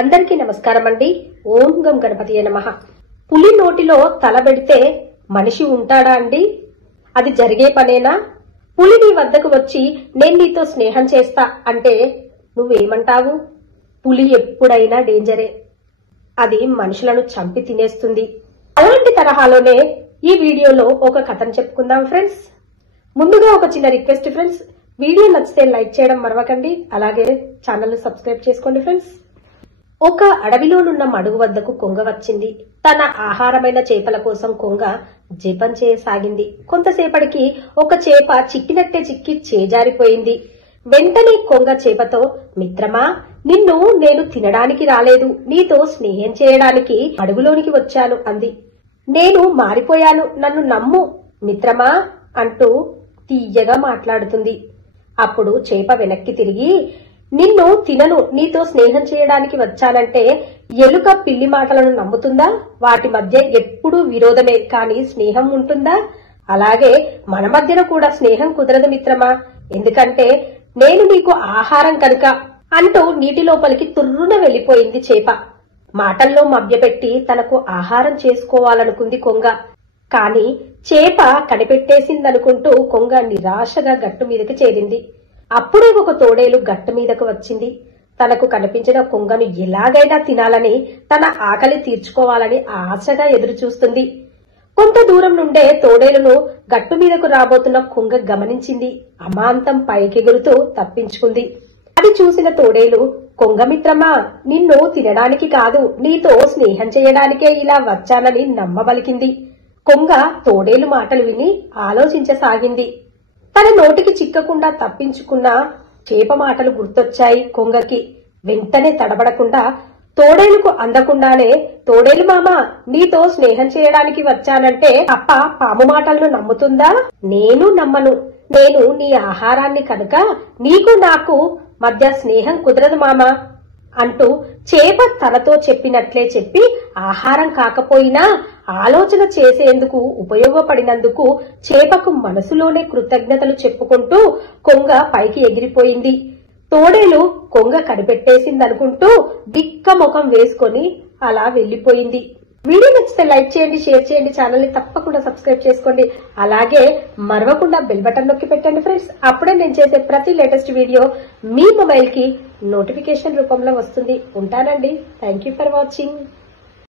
అందరికీ నమస్కారం అండి. ఓం గం గణపతియే నమః. పులి నోటిలో తల పెడితే మనిషి ఉంటాడా అండి? అది జరిగే పనేనా? పులి నీ వద్దకు వచ్చి నేను నీతో స్నేహం చేస్తా అంటే నువ్వేమంటావు? పులి ఎప్పుడైనా డేంజరే. అది మనుషులను చంపి తినేస్తుంది. అలాంటి తరహాలోనే ఈ వీడియోలో ఒక కథను చెప్పుకుందాం ఫ్రెండ్స్. ముందుగా ఒక చిన్న రిక్వెస్ట్ ఫ్రెండ్స్, వీడియో నచ్చితే లైక్ చేయడం మరవకండి. అలాగే ఛానల్ ను సబ్స్క్రైబ్ చేసుకోండి ఫ్రెండ్స్. ఒక అడవిలోనున్న మడుగు వద్దకు కొంగ వచ్చింది. తన ఆహారమైన చేపల కోసం కొంగ జపం చేయసాగింది. కొంతసేపటికి ఒక చేప చిక్కినట్టే చిక్కి చేజారిపోయింది. వెంటనే కొంగ చేపతో, మిత్రమా, నిన్ను నేను తినడానికి రాలేదు, నీతో స్నేహం చేయడానికి అడవిలోనికి వచ్చాను అంది. నేను మారిపోయాను, నన్ను నమ్ము మిత్రమా అంటూ తీయగా మాట్లాడుతుంది. అప్పుడు చేప వెనక్కి తిరిగి, నిన్ను తినను, నీతో స్నేహం చేయడానికి వచ్చానంటే ఎలుక పిల్లి మాటలను నమ్ముతుందా? వాటి మధ్య ఎప్పుడూ విరోధమే కాని స్నేహం ఉంటుందా? అలాగే మన మధ్యన కూడా స్నేహం కుదరదు మిత్రమా, ఎందుకంటే నేను నీకు ఆహారం కనుక అంటూ నీటి లోపలికి తుర్రున వెళ్లిపోయింది చేప. మాటల్లో మభ్యపెట్టి తనకు ఆహారం చేసుకోవాలనుకుంది కొంగ. కాని చేప కనిపెట్టేసిందనుకుంటూ కొంగ నిరాశగా గట్టు మీదకి చేరింది. అప్పుడే ఒక తోడేలు గట్టు మీదకు వచ్చింది. తనకు కనిపించిన కొంగను ఎలాగైనా తినాలని, తన ఆకలి తీర్చుకోవాలని ఆశగా ఎదురు చూస్తుంది. కొంత దూరం నుండే తోడేలును గట్టు మీదకు రాబోతున్న కొంగ గమనించింది. అమాంతం పైకెగురుతూ తప్పించుకుంది. అది చూసిన తోడేలు, కొంగ మిత్రమా, నిన్ను తినడానికి కాదు, నీతో స్నేహం చేయడానికే ఇలా వచ్చానని నమ్మబలికింది. కొంగ తోడేలు మాటలు విని ఆలోచించసాగింది. తన నోటికి చిక్కకుండా తప్పించుకున్న చేప మాటలు గుర్తొచ్చాయి కొంగకి. వెంటనే తడబడకుండా తోడేలుకు అందకుండానే, తోడేలు మామ, నీతో స్నేహం చేయడానికి వచ్చానంటే అప్ప పాము మాటలను నమ్ముతుందా? నేను నమ్మను. నేను నీ ఆహారాన్ని కనుక నీకు నాకు మధ్య స్నేహం కుదరదు మామా అంటూ చేప తనతో చెప్పినట్లే చెప్పి, ఆహారం కాకపోయినా ఆలోచన చేసేందుకు ఉపయోగపడినందుకు చేపకు మనసులోనే కృతజ్ఞతలు చెప్పుకుంటూ కొంగ పైకి ఎగిరిపోయింది. తోడేలు కొంగ కనిపెట్టేసిందనుకుంటూ బిక్క ముఖం వేసుకొని అలా వెళ్లిపోయింది. వీడియో నచ్చితే లైక్ చేయండి, షేర్ చేయండి, ఛానల్ ని తప్పకుండా సబ్స్క్రైబ్ చేసుకోండి. అలాగే మరవకుండా బెల్ బటన్ నొక్కి పెట్టండి ఫ్రెండ్స్. అప్పుడే నేను చేసే ప్రతి లేటెస్ట్ వీడియో మీ మొబైల్ కి నోటిఫికేషన్ రూపంలో వస్తుంది. ఉంటానండి. Thank you for watching.